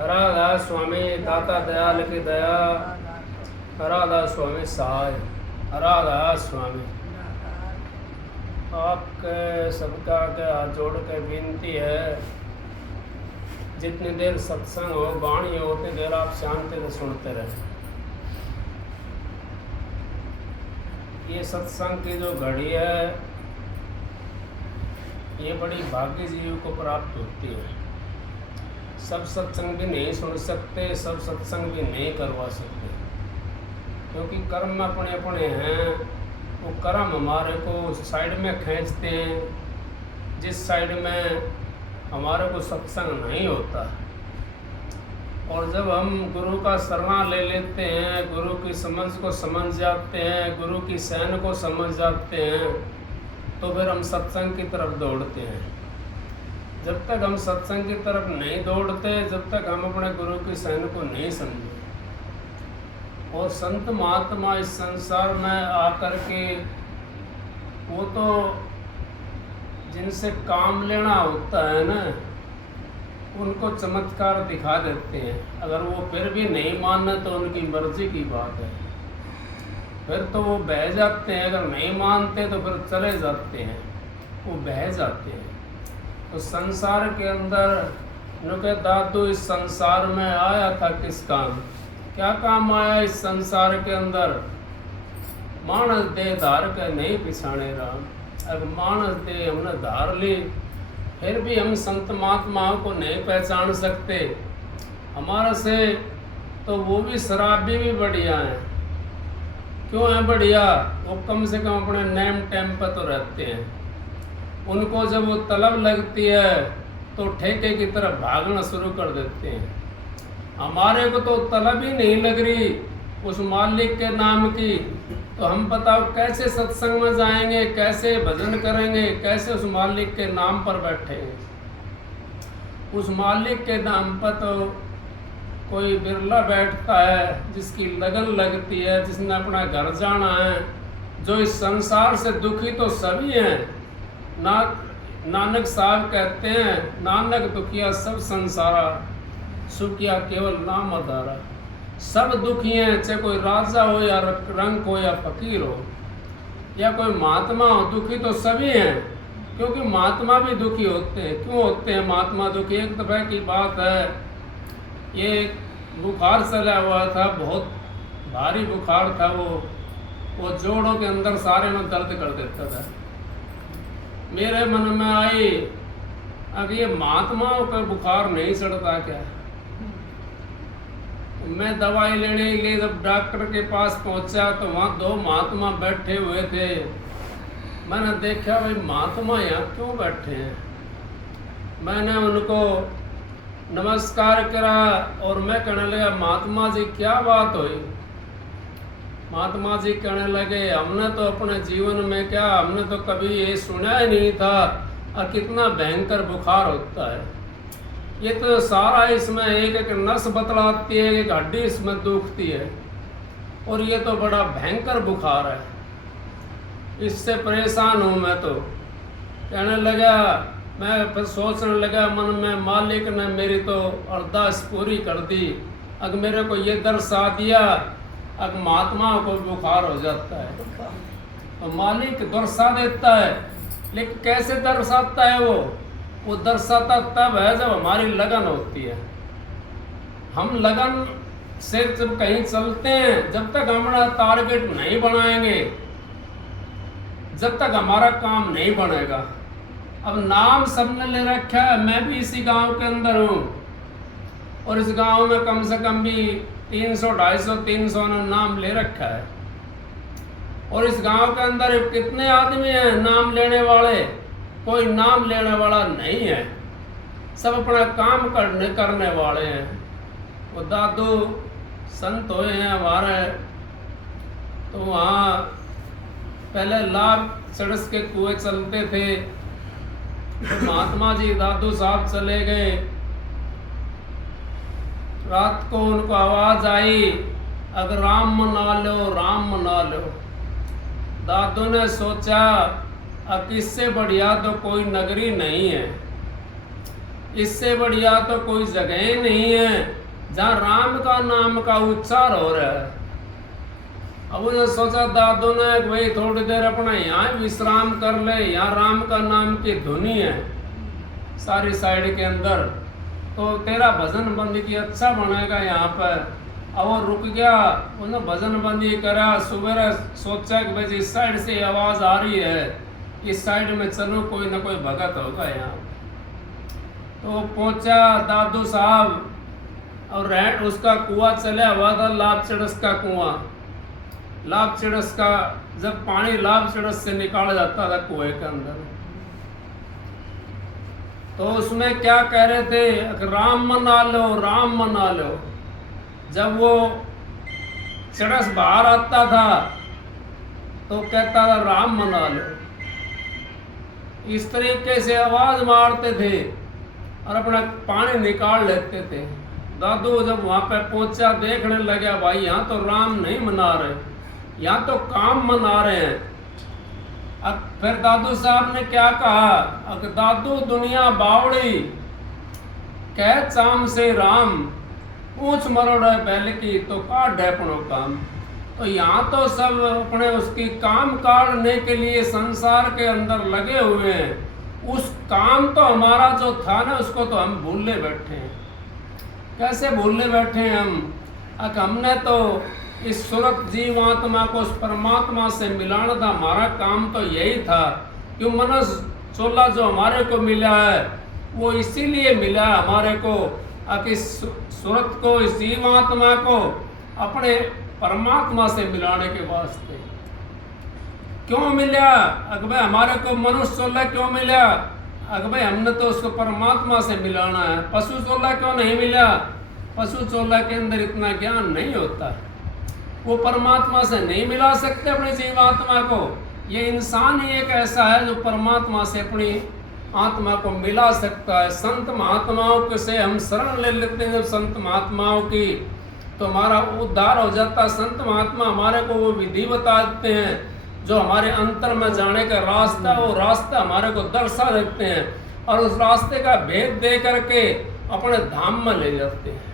राधा स्वामी दाता दयाल की दया, राधा स्वामी सहाय, राधा स्वामी। आपके सबका के हाथ जोड़ के विनती है, जितनी देर सत्संग हो वाणी हो उतनी देर आप शांति से सुनते रहे। ये सत्संग की जो घड़ी है ये बड़ी भाग्य जीव को प्राप्त होती है। सब सत्संग भी नहीं सुन सकते, सब सत्संग भी नहीं करवा सकते, क्योंकि कर्म अपने अपने हैं। वो कर्म हमारे को साइड में खींचते हैं, जिस साइड में हमारे को सत्संग नहीं होता। और जब हम गुरु का शरणा ले लेते हैं, गुरु की समझ को समझ जाते हैं, गुरु की सहन को समझ जाते हैं, तो फिर हम सत्संग की तरफ दौड़ते हैं। जब तक हम सत्संग की तरफ नहीं दौड़ते, जब तक हम अपने गुरु की सहन को नहीं समझे। और संत महात्मा इस संसार में आकर के वो तो जिनसे काम लेना होता है ना, उनको चमत्कार दिखा देते हैं। अगर वो फिर भी नहीं माने तो उनकी मर्जी की बात है, फिर तो वो बह जाते हैं। अगर नहीं मानते तो फिर चले जाते हैं, वो बह जाते हैं। तो संसार के अंदर नुके दादू इस संसार में आया था किस काम? क्या काम आया इस संसार के अंदर? मानस दे धार के नहीं पिछाने राम। अब मानस दे हमने धार ली, फिर भी हम संत महात्माओं को नहीं पहचान सकते। हमारे से तो वो भी शराबी भी बढ़िया हैं। क्यों है बढ़िया? वो कम से कम अपने नेम टेम पर तो रहते हैं। उनको जब वो तलब लगती है तो ठेके की तरफ भागना शुरू कर देते हैं। हमारे को तो तलब ही नहीं लग रही उस मालिक के नाम की, तो हम बताओ कैसे सत्संग में जाएंगे, कैसे भजन करेंगे, कैसे उस मालिक के नाम पर बैठेंगे? उस मालिक के नाम पर तो कोई बिरला बैठता है जिसकी लगन लगती है, जिसने अपना घर जाना है। जो इस संसार से दुखी तो सभी हैं। नानक साहब कहते हैं, नानक दुखिया सब संसारा, सुखिया केवल नाम आधारा। सब दुखी हैं, चाहे कोई राजा हो या रंक हो या फकीर हो या कोई महात्मा हो, दुखी तो सभी हैं। क्योंकि महात्मा भी दुखी होते हैं। क्यों होते हैं महात्मा दुखी? एक दफे की बात है, ये बुखार चला हुआ था, बहुत भारी बुखार था। वो जोड़ों के अंदर सारे में दर्द कर देता था। मेरे मन में आई, अब ये महात्माओं का बुखार नहीं चढ़ता क्या? मैं दवाई लेने के लिए जब डॉक्टर के पास पहुंचा तो वहाँ दो महात्मा बैठे हुए थे। मैंने देखा भाई महात्मा यहाँ क्यों बैठे हैं। मैंने उनको नमस्कार करा और मैं कहने लगा, महात्मा जी क्या बात हुई? महात्मा जी कहने लगे, हमने तो अपने जीवन में क्या, हमने तो कभी ये सुना ही नहीं था और कितना भयंकर बुखार होता है। ये तो सारा इसमें एक एक नस बतलाती है, एक हड्डी इसमें दुखती है, और ये तो बड़ा भयंकर बुखार है। इससे परेशान हूँ मैं तो। कहने लगा, मैं फिर सोचने लगा मन में, मालिक ने मेरी तो अरदास पूरी कर दी। अगर मेरे को ये दर्शा दिया, अगर महात्मा को बुखार हो जाता है तो मालिक दर्शा देता है। लेकिन कैसे दर्शाता है वो दर्शाता तब है जब हमारी लगन होती है। हम लगन से जब कहीं चलते हैं, जब तक हमारा टारगेट नहीं बनाएंगे, जब तक हमारा काम नहीं बनेगा। अब नाम सबने ले रखा है, मैं भी इसी गांव के अंदर हूँ, और इस गांव में कम से कम भी 300, 250, 300 ने नाम ले रखा है। और इस गांव के अंदर कितने आदमी हैं नाम लेने वाले? कोई नाम लेने वाला नहीं है, सब अपना काम करने वाले हैं। वो दादू संत हुए हैं हमारे, तो वहाँ पहले लाभ सड़स के कुएं चलते थे। तो महात्मा जी दादू साहब चले गए। रात को उनको आवाज आई, अगर राम मना लो, राम मना लो। दादू ने सोचा, अब इससे बढ़िया तो कोई नगरी नहीं है। इससे बढ़िया तो कोई जगह ही नहीं है जहाँ राम का नाम का उच्चार हो रहा है। अब मुझे सोचा दादू ने भाई थोड़ी देर अपना यहाँ विश्राम कर ले, यहाँ राम का नाम की धुनी है सारी साइड के अंदर, तो तेरा भजन बंदी अच्छा बनेगा यहाँ पर। अब वो रुक गया, उसने भजन बंदी करा। सुबह सोचा कि भाई इस साइड से आवाज़ आ रही है, इस साइड में चलो, कोई ना कोई भगत होगा यहाँ। तो पहुंचा दादू साहब, और उसका कुआं चला हुआ था, लाभ चिड़स का कुआं। लाभ चिड़स का जब पानी लाभ चिड़स से निकाला जाता था कुएं के अंदर, तो उसमें क्या कह रहे थे, राम मना लो, राम मना लो। जब वो चिड़स बाहर आता था तो कहता था राम मना लो। इस तरीके से आवाज मारते थे और अपना पानी निकाल लेते थे। दादू जब वहां पे पहुंचा, देखने लगा भाई यहाँ तो राम नहीं मना रहे, यहाँ तो काम मना रहे हैं। अब फिर दादू साहब ने क्या कहा, अब दादू दुनिया बावड़ी कह चाम से राम, पूछ मरोड़ है पहले की तो काट है अपनों काम। तो यहाँ तो सब अपने उसकी काम काटने के लिए संसार के अंदर लगे हुए हैं। उस काम तो हमारा जो था ना, उसको तो हम भूलने बैठे हैं। कैसे भूलने बैठे हैं हम? हमने तो इस सूरत जीवात्मा को उस परमात्मा से मिलाना था, हमारा काम तो यही था। क्यों मनुष्य चोला जो हमारे को मिला है वो इसीलिए मिला है हमारे को, इस सूरत को, इस जीवात्मा को अपने परमात्मा से मिलाने के वास्ते। क्यों मिला? भाई हमारे को मनुष्य चोला क्यों मिला? भाई हमने तो उसको परमात्मा से मिलाना है। पशु चोला क्यों नहीं मिला? पशु चोला के अंदर इतना ज्ञान नहीं होता, वो परमात्मा से नहीं मिला सकते अपनी जीवात्मा को। ये इंसान ही एक ऐसा है जो परमात्मा से अपनी आत्मा को मिला सकता है। संत महात्माओं से हम शरण ले लेते हैं जब संत महात्माओं की, तो हमारा उद्धार हो जाता है। संत महात्मा हमारे को वो विधि बता देते हैं, जो हमारे अंतर में जाने का रास्ता, वो रास्ता हमारे को दर्शा देते हैं, और उस रास्ते का भेद दे करके अपने धाम में ले जाते हैं।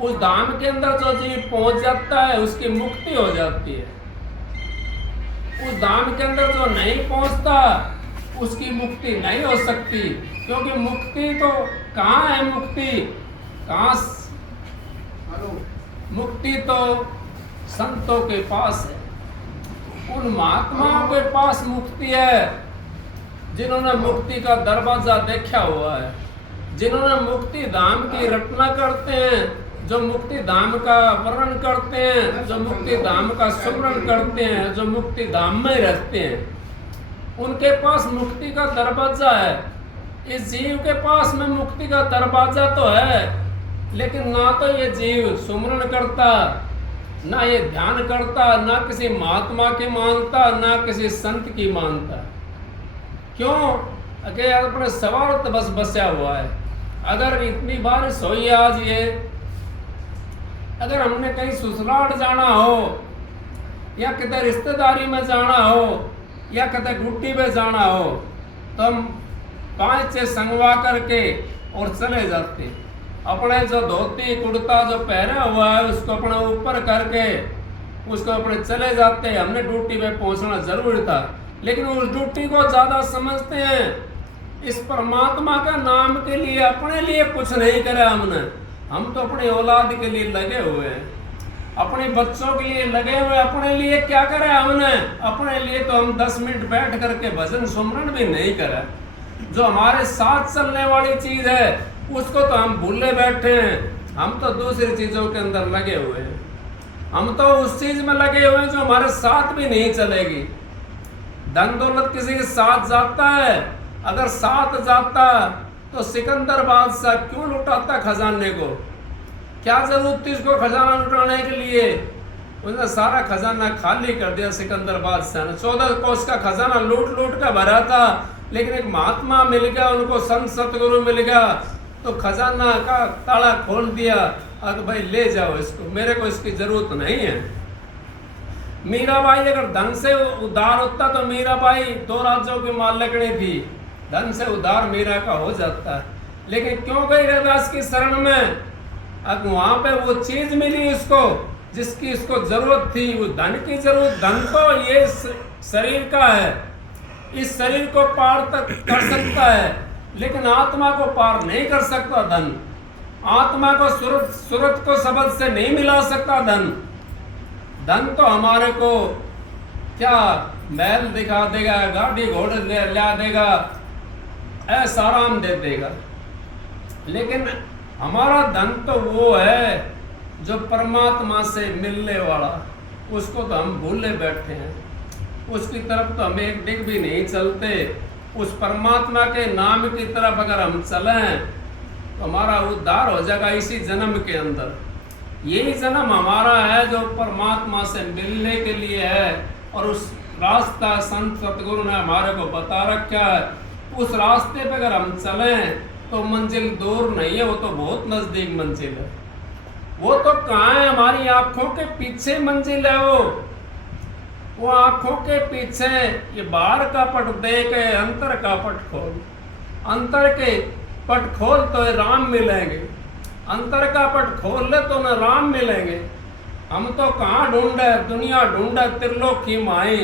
उस धाम के अंदर जो जीव पहुंच जाता है उसकी मुक्ति हो जाती है। उस धाम के अंदर जो नहीं पहुंचता उसकी मुक्ति नहीं हो सकती, क्योंकि मुक्ति तो कहाँ है? मुक्ति कहाँ? मुक्ति तो संतों के पास है, उन महात्माओं के पास मुक्ति है जिन्होंने मुक्ति का दरवाजा देखा हुआ है, जिन्होंने मुक्ति धाम की रचना करते हैं, जो मुक्ति धाम का वर्णन करते हैं, जो मुक्ति धाम का सुमरण करते हैं, जो मुक्ति धाम में रहते हैं, उनके पास मुक्ति का दरवाजा है। इस जीव के पास में मुक्ति का दरवाजा तो है, लेकिन ना तो ये जीव सुमरण करता, ना ये ध्यान करता, ना किसी महात्मा की मानता, ना किसी संत की मानता। क्यों? अगर अपने सवाल बस बसा हुआ है। अगर इतनी बारिश हुई आज, ये अगर हमने कहीं ससुराल जाना हो, या किधर रिश्तेदारी में जाना हो, या किधर गुट्टी में जाना हो, तो हम 5-6 संगवा करके और चले जाते। अपने जो धोती कुर्ता जो पहना हुआ है उसको अपने ऊपर करके उसको अपने चले जाते। हमने ड्यूटी पे पहुंचना जरूरी था, लेकिन उस ड्यूटी को ज़्यादा समझते हैं। इस परमात्मा का नाम के लिए अपने लिए कुछ नहीं करा हमने। हम तो अपनी औलाद के लिए लगे हुए हैं, अपने बच्चों के लिए लगे हुए। अपने लिए क्या करा हमने? अपने लिए तो हम 10 मिनट बैठ करके भजन सुमरण भी नहीं करा। जो हमारे साथ चलने वाली चीज़ है उसको तो हम भूले बैठे हैं। हम तो दूसरी चीज़ों के अंदर लगे हुए हैं। हम तो उस चीज़ में लगे हुए हैं जो हमारे साथ भी नहीं चलेगी। धन दौलत किसी के साथ जाता है, अगर साथ जाता तो सिकंदर बादशाह क्यों लुटाता खजाने को? क्या जरूरत थी उसको खजाना लुटाने के लिए? उसने सारा खजाना खाली कर दिया सिकंदर बादशाह ने। 14 कोस का खजाना लूट लूट कर भरा था, लेकिन एक महात्मा मिल गया, उनको संत सतगुरु मिल गया, तो खजाना का ताला खोल दिया। अब भाई ले जाओ इसको, मेरे को इसकी जरूरत नहीं है। मीराबाई अगर धन से उधार होता तो मीराबाई 2 राज्यों की मालिकणी थी, धन से उधार मीरा का हो जाता है। लेकिन क्यों गई रैदास की शरण में? अब वहां पे वो चीज मिली उसको जिसकी उसको जरूरत थी, वो धन की जरूरत। धन तो ये शरीर का है, इस शरीर को पार तक कर सकता है, लेकिन आत्मा को पार नहीं कर सकता धन। आत्मा को सूरत को शब्द से नहीं मिला सकता धन। धन तो हमारे को क्या महल दिखा देगा, गाड़ी घोड़े ला देगा, ऐसा आराम दे देगा, लेकिन हमारा धन तो वो है जो परमात्मा से मिलने वाला। उसको तो हम भूले बैठे हैं, उसकी तरफ तो हम एक डिग भी नहीं चलते। उस परमात्मा के नाम की तरफ अगर हम चलें तो हमारा उद्धार हो जाएगा इसी जन्म के अंदर। यही जन्म हमारा है जो परमात्मा से मिलने के लिए है, और उस रास्ता संत सतगुरु ने हमारे को बता रखा है। उस रास्ते पे अगर हम चलें तो मंजिल दूर नहीं है, वो तो बहुत नजदीक मंजिल है। वो तो कहाँ है? हमारी आंखों के पीछे मंजिल है। वो आंखों के पीछे, ये बाहर का पट देख के अंतर का पट खोल। अंतर के पट खोल तो राम मिलेंगे, अंतर का पट खोल ले तो न राम मिलेंगे। हम तो कहाँ ढूंढे? दुनिया ढूंढे त्रिलोक की माई,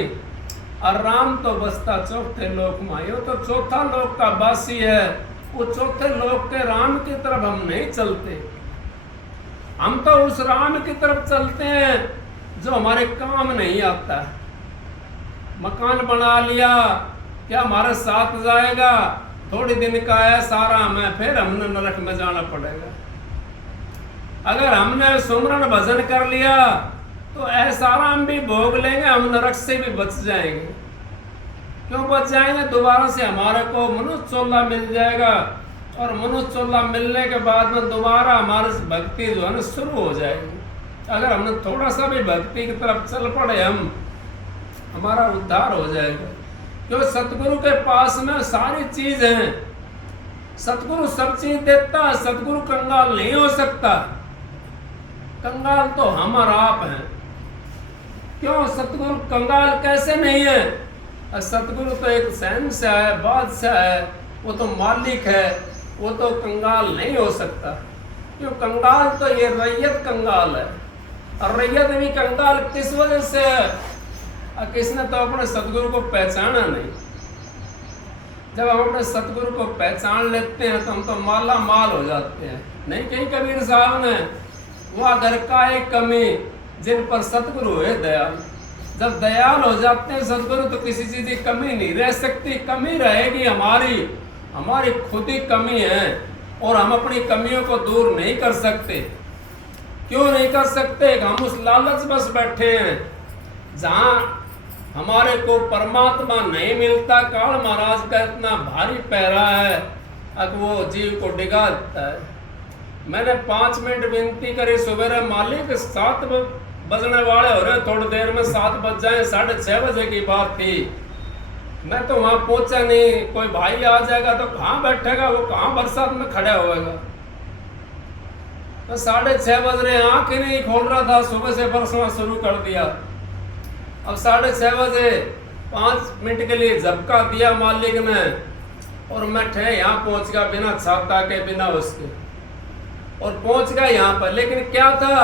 और राम तो बसता चौथे लोक माई। वो तो चौथा लोक का वासी है, वो चौथे लोक के राम की तरफ हम नहीं चलते। हम तो उस राम की तरफ चलते हैं जो हमारे काम नहीं आता। मकान बना लिया, क्या हमारे साथ जाएगा? थोड़ी दिन का है सारा में, फिर हमने नरक में जाना पड़ेगा। अगर हमने सुमरन भजन कर लिया तो ऐसा आराम भी भोग लेंगे, हम नरक से भी बच जाएंगे। क्यों बच जाएंगे? दोबारा से हमारे को मनुष्य चोला मिल जाएगा, और मनुष्य चोला मिलने के बाद में दोबारा हमारी भक्ति जो है ना शुरू हो जाएगी। अगर हमने थोड़ा सा भी भक्ति की तरफ चल पड़े, हमारा उद्धार हो जाएगा। क्यों? सतगुरु के पास में सारी चीज है। सतगुरु सब चीज देता है, सतगुरु कंगाल नहीं हो सकता। कंगाल तो हम और आप हैं। क्यों? सतगुरु कंगाल कैसे नहीं है? सतगुरु तो एक शहंशाह है, बादशाह है, वो तो मालिक है, वो तो कंगाल नहीं हो सकता। क्यों? कंगाल तो ये रैयत कंगाल है, और रैयत भी कंगाल किस वजह से है? किसने तो अपने सतगुरु को पहचाना नहीं। जब हम अपने सतगुरु को पहचान लेते हैं तो हम तो माला माल हो जाते हैं। नहीं कहीं कबीर साहब ने, वह घर का एक कमी जिन पर सतगुरु है दयाल। जब दयाल हो जाते हैं सतगुरु तो किसी चीज की कमी नहीं रह सकती। कमी रहेगी हमारी खुद ही कमी है, और हम अपनी कमियों को दूर नहीं कर सकते। क्यों नहीं कर सकते? हम उस लालच बस बैठे हैं जहां हमारे को परमात्मा नहीं मिलता। काल महाराज का इतना भारी पहरा है, अब वो जीव को डिगा देता है। मैंने 5 मिनट विनती करी सुबह, मालिक 7 बजने वाले हो रहे, थोड़ी देर में 7 बज जाए। 6:30 बजे की बात थी, मैं तो वहां पहुंचा नहीं। कोई भाई आ जाएगा तो कहाँ बैठेगा? वो कहाँ बरसात में खड़ा होएगा? तो 6:30 बज रहे, आंख ही नहीं खोल रहा था, सुबह से बरसना शुरू कर दिया। अब 6:30 बजे 5 मिनट के लिए झपका दिया मालिक ने, और मैं ठे यहाँ पहुंच गया बिना छाता के, बिना उसके, और पहुंच गया यहाँ पर। लेकिन क्या था?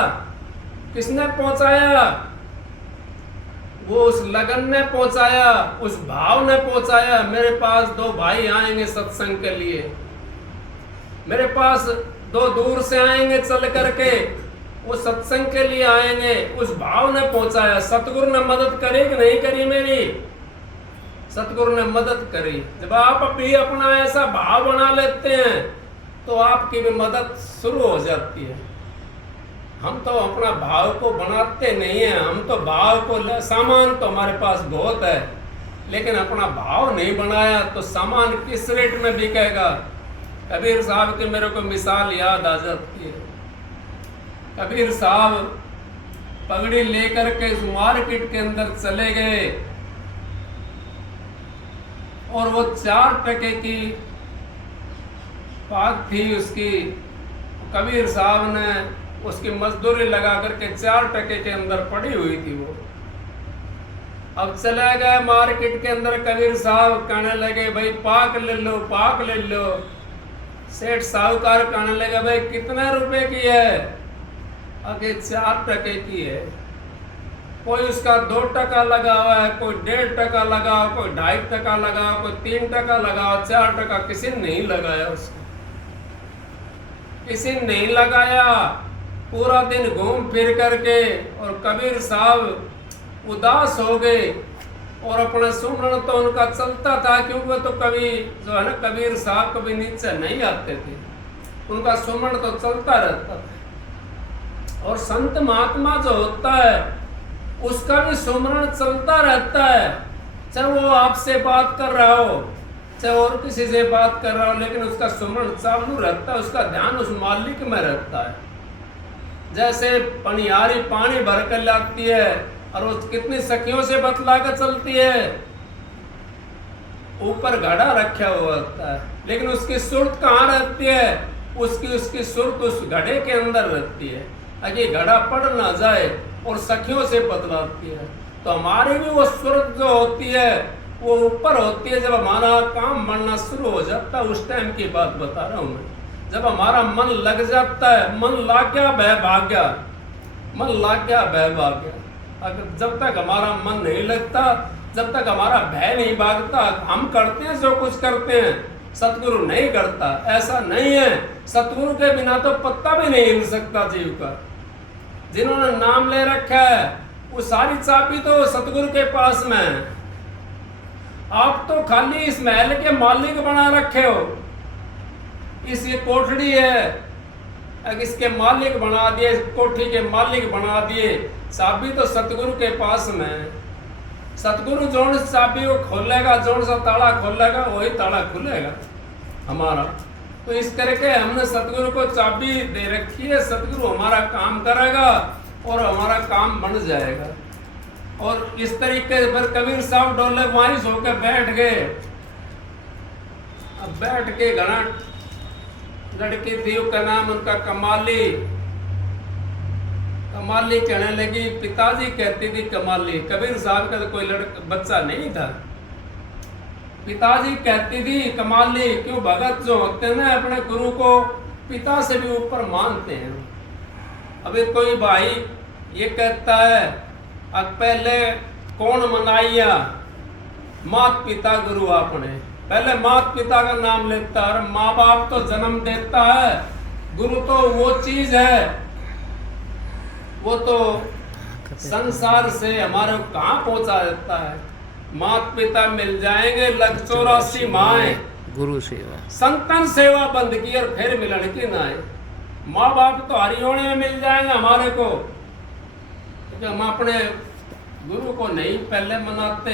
किसने पहुंचाया? वो उस लगन ने पहुंचाया, उस भाव ने पहुंचाया। मेरे पास 2 भाई आएंगे सत्संग के लिए, मेरे पास 2 दूर से आएंगे चल करके, वो सत्संग के लिए आएंगे, उस भाव ने पहुंचाया। सतगुरु ने मदद करी कि नहीं करी मेरी? सतगुरु ने मदद करी। जब आप भी अपना ऐसा भाव बना लेते हैं तो आपकी भी मदद शुरू हो जाती है। हम तो अपना भाव को बनाते नहीं हैं, हम तो भाव को, सामान तो हमारे पास बहुत है, लेकिन अपना भाव नहीं बनाया तो सामान किस रेट में बिकेगा? कबीर साहब की मेरे को मिसाल याद आ जाती है। कबीर साहब पगड़ी लेकर के मार्केट के अंदर चले गए, और वो 4 टके की पाग थी उसकी। कबीर साहब ने उसकी मजदूरी लगा करके 4 टके के अंदर पड़ी हुई थी वो। अब चले गए मार्केट के अंदर, कबीर साहब कहने लगे भाई पाक ले लो, पाक ले लो। सेठ साहूकार कहने लगे भाई कितने रुपए की है? आगे 4 टके की है। कोई उसका 2 टका लगा हुआ है, कोई 1.5 टका लगा, कोई 2.5 टका लगा, कोई 3 टका लगा, 4 टका किसी ने नहीं लगाया उसको, किसी ने नहीं लगाया। पूरा दिन घूम फिर करके और कबीर साहब उदास हो गए और अपना सुमरण तो उनका चलता था, क्योंकि वो तो कभी जो है ना कबीर साहब कभी नीचे नहीं आते थे, उनका सुमरण तो चलता रहता था। और संत महात्मा जो होता है उसका भी सुमरण चलता रहता है, चाहे वो आपसे बात कर रहा हो चाहे और किसी से बात कर रहा हो, लेकिन उसका सुमरण चालू रहता है, उसका ध्यान उस मालिक में रहता है। जैसे पनियारी पानी भर कर लाती है और वो कितनी सखियों से बतला कर चलती है, ऊपर घड़ा रखा हुआ होता है, लेकिन उसकी सुरत कहाँ रहती है? उसकी सुरत उस घड़े के अंदर रहती है, ताकि घड़ा पड़ ना जाए, और सखियों से बतलाती है। तो हमारी भी वो सुरत जो होती है वो ऊपर होती है। जब हमारा काम बनना शुरू हो जाता है, उस टाइम की बात बता रहा हूँ मैं, जब हमारा मन लग जाता है, मन लाग गया भय भाग गया, मन लाग गया भय भाग गया। अगर जब तक हमारा मन नहीं लगता, जब तक हमारा भय नहीं भागता, हम करते हैं जो कुछ करते हैं, सतगुरु नहीं करता। ऐसा नहीं है, सतगुरु के बिना तो पत्ता भी नहीं हिल सकता जीव का। जिन्होंने नाम ले रखा है वो सारी चाबी तो सतगुरु के पास में है। आप तो खाली इस महल के मालिक बना रखे हो, इस ये कोठड़ी है, इसके मालिक बना दिए, कोठी के मालिक बना दिए, चाबी तो सतगुरु के पास में है। सतगुरु जोन चाबी को खोलेगा, जोन सा ताला खोलेगा वही ताला खुलेगा हमारा। तो इस करके हमने सतगुरु को चाबी दे रखी है, सतगुरु हमारा काम करेगा और हमारा काम बन जाएगा। और इस तरीके से फिर कबीर साहब डोले वहीं होकर बैठ गए। अब बैठ के घना लड़की थी, उसका नाम उनका कमाली। कमाली कहने लगी, पिताजी कहती थी कमाली, कबीर साहब का तो कोई बच्चा नहीं था। पिताजी कहती थी कमाली, क्यों भगत जो होते हैं ना अपने गुरु को पिता से भी ऊपर मानते हैं। अभी कोई भाई ये कहता है अब पहले कौन मनाइया, मात पिता गुरु आपने, पहले मात पिता का नाम लेता है। और माँ बाप तो जन्म देता है, गुरु तो वो चीज है, वो तो संसार से हमारे को कहाँ पहुंचा देता है। मात पिता मिल जाएंगे, लग 84 माए, गुरु सेवा संतन सेवा बंद की और फिर मिलन की ना है। माँ बाप तो हरियोने में मिल जाएंगे हमारे को, क्योंकि हम अपने गुरु को नहीं पहले मनाते।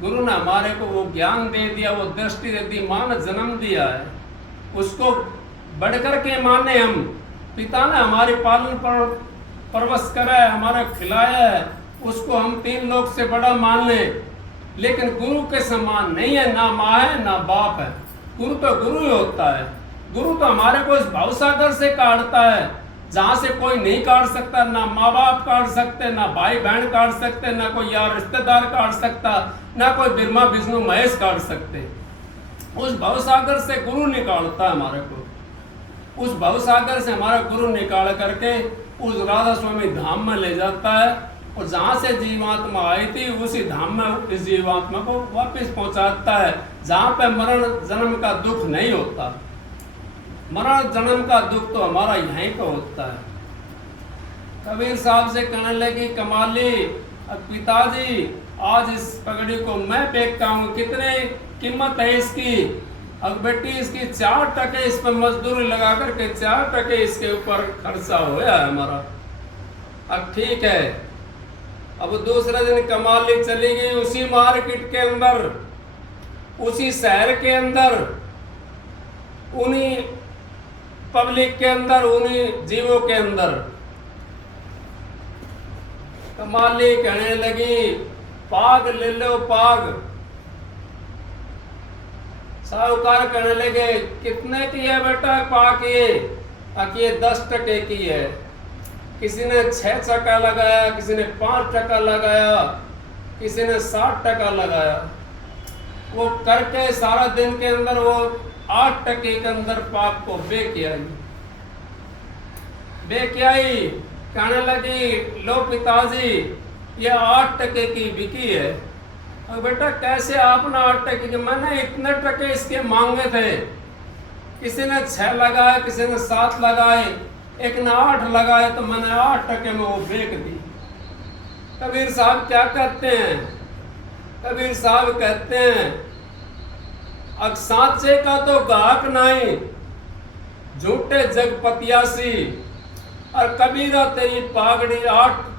गुरु ने हमारे को वो ज्ञान दे दिया, वो दृष्टि दे दी, माँ ने जन्म दिया है, उसको बढ़कर के माने हम। पिता ने हमारी पालन परवश करा है, हमारा खिलाया है, उसको हम 3 लोग से बड़ा मान लें। लेकिन गुरु के समान नहीं है, ना माँ है ना बाप है। गुरु तो गुरु ही होता है। गुरु तो हमारे को इस भवसागर से काटता है जहाँ से कोई नहीं काट सकता। ना माँ बाप काट सकते, ना भाई बहन काट सकते, ना कोई यार रिश्तेदार काट सकता, ना कोई ब्रह्मा विष्णु महेश काट सकते। उस भवसागर से गुरु निकालता है हमारे को। उस भवसागर से हमारा गुरु निकाल करके उस राधा स्वामी धाम में ले जाता है, और जहाँ से जीवात्मा आई थी उसी धाम में इस जीवात्मा को वापस पहुँचाता है, जहाँ पे मरण जन्म का दुख नहीं होता। मरण जन्म का दुख तो हमारा यहीं पे होता है। कबीर साहब से कहने लगी कमाली, पिताजी आज इस पगड़ी को मैं फेंकता हूँ, कितने कीमत है इसकी? अब बेटी इसकी 4 टके इस पर मजदूरी लगा करके 4 टके इसके ऊपर खर्चा होया है हमारा। अब ठीक है। अब दूसरे दिन कमाली चली गई उसी मार्केट के अंदर, उसी शहर के अंदर, उन्हीं पब्लिक के अंदर, उन्हीं जीवों के अंदर। कमाली कहने लगी पाग ले लो पाग। साहूकार कहने लगे कितने की है बेटा पाग? ये 10 टके की है। किसी ने 6 टका लगाया, किसी ने 5 टका लगाया, किसी ने 60 टका लगाया। वो करके सारा दिन के अंदर वो 8% के अंदर पाप को बेकियाई कहने लगी, लो पिताजी ये 8% की बिकी है। और बेटा कैसे आपने 8% की, मैंने इतने टके इसके मांगे थे, किसी ने 6 लगाए, किसी ने 7 लगाए, एक ने 8 लगाए, तो मैंने 8% में वो बेच दी। कबीर साहब क्या कहते हैं? कबीर साहब कहते हैं, अब सांचे का तो गाहक नहीं, झूठे जगपतियासी, और कबीरा तेरी पागड़ी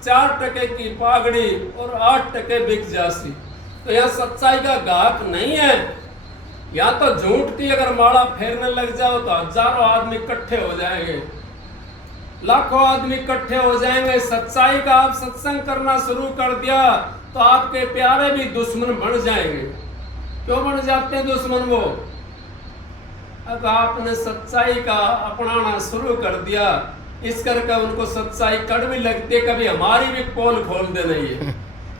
4% की पागड़ी और 8% बिक जासी। तो यहाँ सच्चाई का गाहक नहीं है। या तो झूठ की अगर माला फेरने लग जाओ तो हजारों आदमी इकट्ठे हो जाएंगे, लाखों आदमी इकट्ठे हो जाएंगे। सच्चाई का आप सत्संग करना शुरू कर दिया तो आपके प्यारे भी दुश्मन बन जाएंगे। क्यों बन जाते हैं दुश्मन वो? अब आपने सच्चाई का अपनाना शुरू कर दिया, इस करके उनको सच्चाई कड़वी लगती है। कभी हमारी भी पोल खोल दे नहीं है,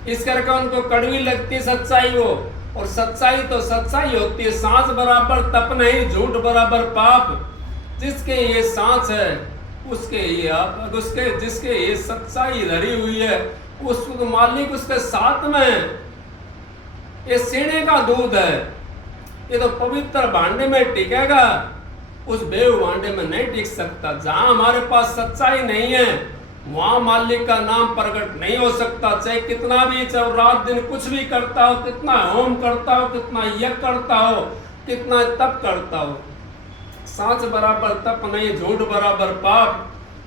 इस करके उनको कड़वी लगती है सच्चाई वो। और सच्चाई तो सच्चाई होती है, सांस बराबर तप नहीं, झूठ बराबर पाप। जिसके ये सांस है उसके ये आप, उसके जिसके ये सच्चाई धरी हुई है उस मालिक उसके साथ में। ये सीने का दूध है, ये तो पवित्र भांडे में टिकेगा, उस बेव भांडे में नहीं टिक सकता। जहां हमारे पास सच्चाई नहीं है वहां मालिक का नाम प्रकट नहीं हो सकता। चाहे कितना भी, चाहे रात दिन कुछ भी करता हो, कितना होम करता हो, कितना यज्ञ करता हो, कितना तप करता हो, सांच बराबर तप नहीं, झूठ बराबर पाप।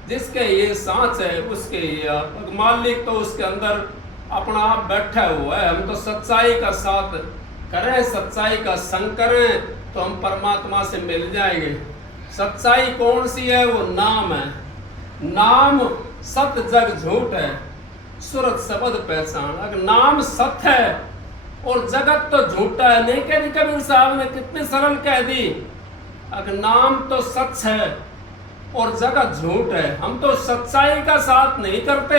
जिसके ये सांच है उसके ये मालिक तो उसके अंदर अपना आप बैठा हुआ है। हम तो सच्चाई का साथ करें, सच्चाई का संग करें तो हम परमात्मा से मिल जाएंगे। सच्चाई कौन सी है? वो नाम है। नाम सत्य जग झूठ है, सूरत शब्द पहचान। अगर नाम सत्य है और जगत तो झूठा है, नहीं कह दी कबीर साहब ने, कितनी सरल कह दी। अगर नाम तो सच है और जगत झूठ है, हम तो सच्चाई का साथ नहीं करते,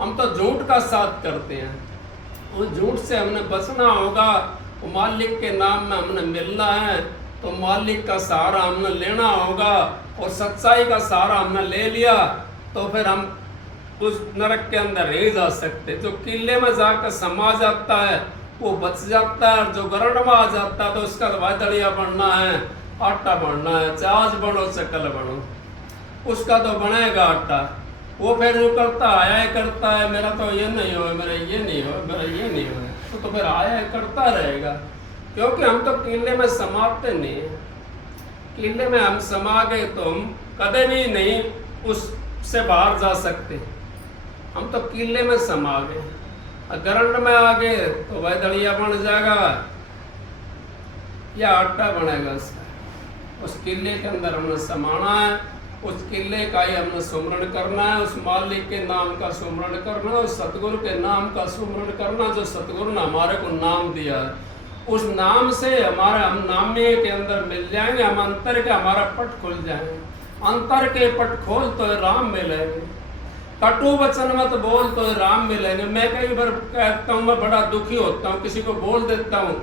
हम तो झूठ का साथ करते हैं। उस झूठ से हमने बचना होगा। वो मालिक के नाम में हमने मिलना है तो मालिक का सहारा हमने लेना होगा। और सच्चाई का सहारा हमने ले लिया तो फिर हम उस नरक के अंदर नहीं जा सकते। जो किले में जाकर समा जाता है वो बच जाता है, और जो गरण में आ जाता है तो उसका वादड़िया बनना है, आटा बनना है, चाज बनो चकल बनो, उसका तो बनेगा आटा। वो फिर जो करता आया करता है, मेरा तो ये नहीं हो, मेरा ये नहीं हो, मेरा ये नहीं हो, तो फिर आया करता रहेगा। क्योंकि हम तो किले में समाते नहीं है। किले में हम समा गए तो हम कदे भी नहीं उससे बाहर जा सकते। हम तो किले में समा गए, गरण में आ गए तो वह दड़िया बन जाएगा या आटा बनेगा उसका। उस किले के अंदर हमने समाना है, उस किले का ही हमने सुमरण करना है, उस मालिक के नाम का सुमरण करना है, उस सतगुरु के नाम का सुमरण करना, जो सतगुरु ने हमारे को नाम दिया है। उस नाम से हमारा हम नामे के अंदर मिल जाएंगे, हम अंतर के हमारा पट खुल जाएंगे। अंतर के पट खोल तो राम मिलेंगे, कटु वचन मत बोल तो राम मिलेंगे। मैं कई बार कहता हूँ, मैं बड़ा दुखी होता हूँ, किसी को बोल देता हूँ,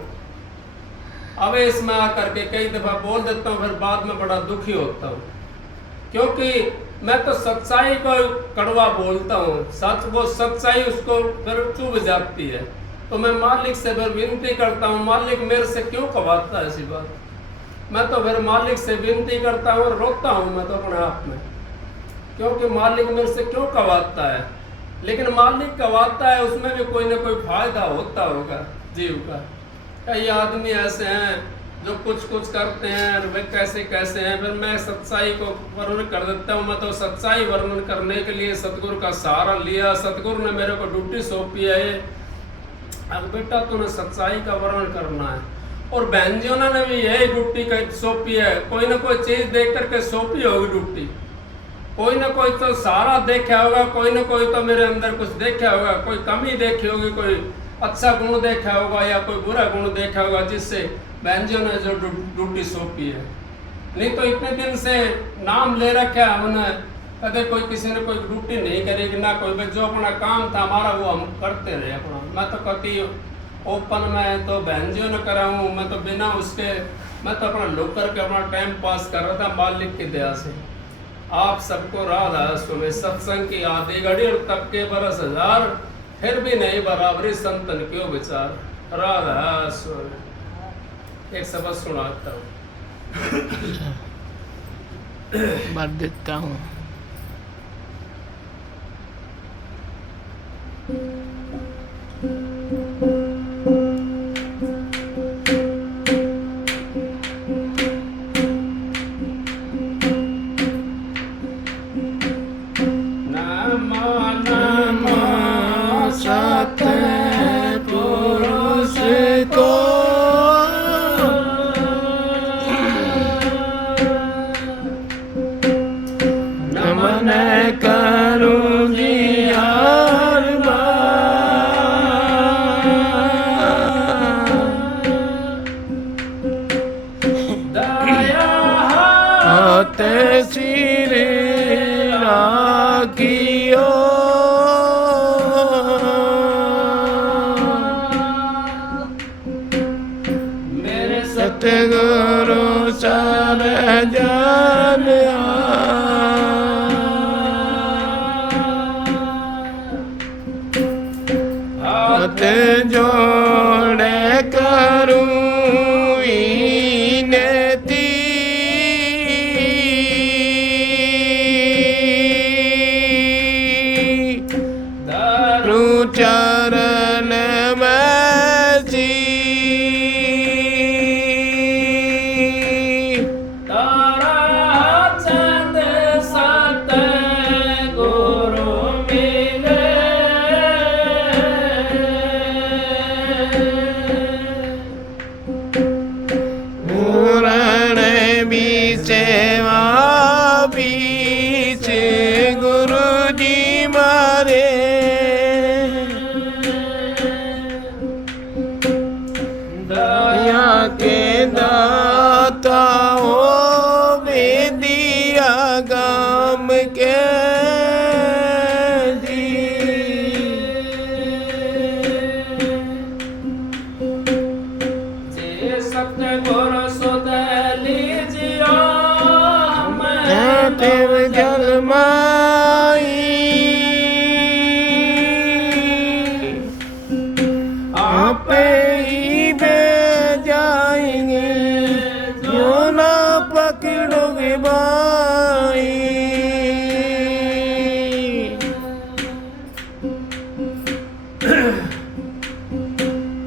आवेश में आकर के कई दफा बोल देता हूँ, फिर बाद में बड़ा दुखी होता हूँ। क्योंकि मैं तो सच्चाई को कड़वा बोलता हूँ, सच वो सच्चाई उसको फिर चुभ जाती है। तो मैं मालिक से फिर विनती करता हूँ, मालिक मेरे से क्यों कबाता है ऐसी बात। मैं तो फिर मालिक से विनती करता हूँ और रोता हूँ मैं तो अपने आप में, क्योंकि मालिक मेरे से क्यों कबाता है। लेकिन मालिक कबाता है उसमें भी कोई ना कोई फायदा होता होगा जीव का। कई आदमी ऐसे हैं जो कुछ कुछ करते हैं, वे कैसे कैसे हैं। फिर मैं सच्चाई को वर्णन कर देता हूँ। मैं तो सच्चाई वर्णन करने के लिए सतगुरु का सहारा लिया। सतगुरु ने मेरे को ड्यूटी सौंपी है, अब बेटा तूने सच्चाई का वर्णन करना है। और बहन जी ने भी यही ड्यूटी का सौंपी है। कोई ना कोई चीज देख करके सौंपी होगी ड्यूटी, कोई ना कोई तो सहारा देखा होगा, कोई ना कोई तो मेरे अंदर कुछ देखा होगा, कोई कमी देखी होगी, कोई अच्छा गुण देखा होगा या कोई बुरा गुण देखा होगा, जिससे बहन जी ने जो ड्यूटी सौंपी है। नहीं तो इतने दिन से नाम ले रखा है हमने, कदे कोई किसी ने कोई ड्यूटी नहीं करेगी ना कोई। जो अपना काम था हमारा वो हम करते रहे अपना। मैं तो कति ओपन में तो बहनजियों न कराऊँ, मैं तो बिना उसके, मैं तो अपना लुक करके अपना टाइम पास कर रहा था मालिक की दया से। आप सबको राधा स्वामी सत्संग की आधी घड़ी और तब के बरस हजार, फिर भी नहीं बराबरी संतन क्यों विचार। राधा स्वामी। एक सबक सुनाता हूँ। भर देता हूँ। सतगुरु चर जान हाथ जोड़े करूं विनती, दारू चरण में जी के दाता हो विद्या गाम के जी, जे सतगुरु सुध लीजियो देव जलमाई आप ही बे जाएंगे जो ना पकड़ोगे बाई।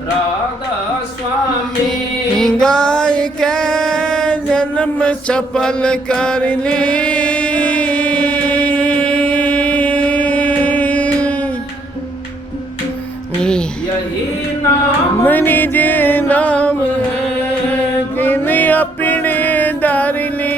राधा स्वामी गाय के जन्म सफल कर ली, यही नाम निज नाम है किन अपने दार ली।